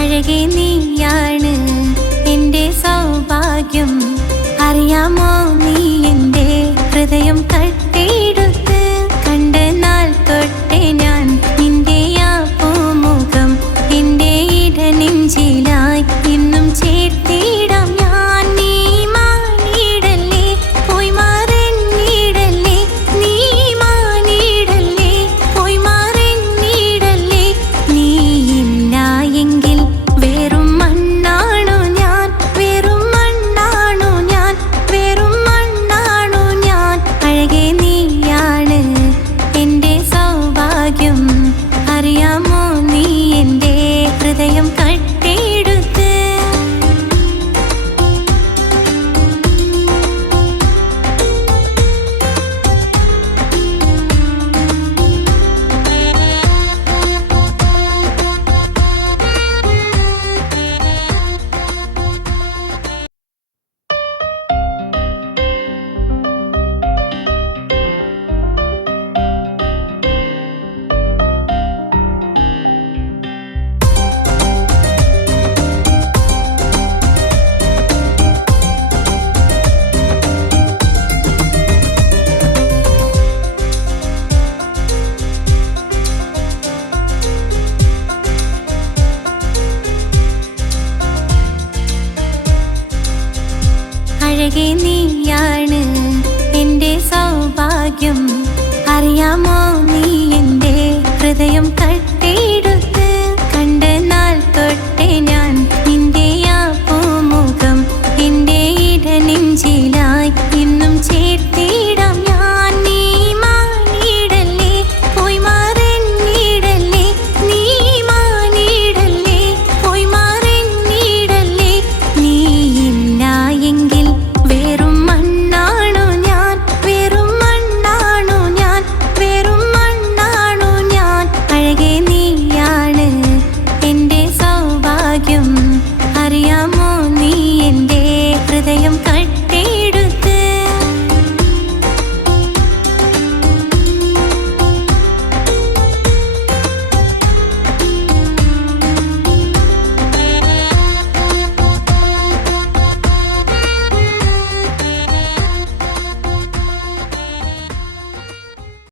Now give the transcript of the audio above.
അഴകേ നീയാണ് എൻ്റെ സൗഭാഗ്യം. അറിയാമോ നീ എൻ്റെ ഹൃദയം തട്ടിയെടുത്ത് കണ്ട നാൾ തൊട്ടേ ഞാൻ നിന്റെ ആ പൂമുഖം എൻ്റെ ഇടനെഞ്ചിലായി ഇന്നും ചേർത്തിടാം ഞാൻ. നീ മാനിടല്ലേ, പോയി മാറിടല്ലേ, നീ മാനിടല്ലേ, പോയി മാറിടല്ലേ. നീ ഇല്ല എങ്കിൽ വെറും മണ്ണാണു ഞാൻ, വെറും മണ്ണാണു ഞാൻ, വെറും മണ്ണാണു ഞാൻ. അഴകേ നീയാണ് എൻ്റെ സൗഭാഗ്യം. അറിയാമോ നീ എൻ്റെ ഹൃദയം കട്ടിയെടുത്ത്. അഴകേ നീയാണ് എൻ്റെ സൗഭാഗ്യം. അറിയാമോ നീ എൻ്റെ ഹൃദയം തട്ടിയെടുത്ത്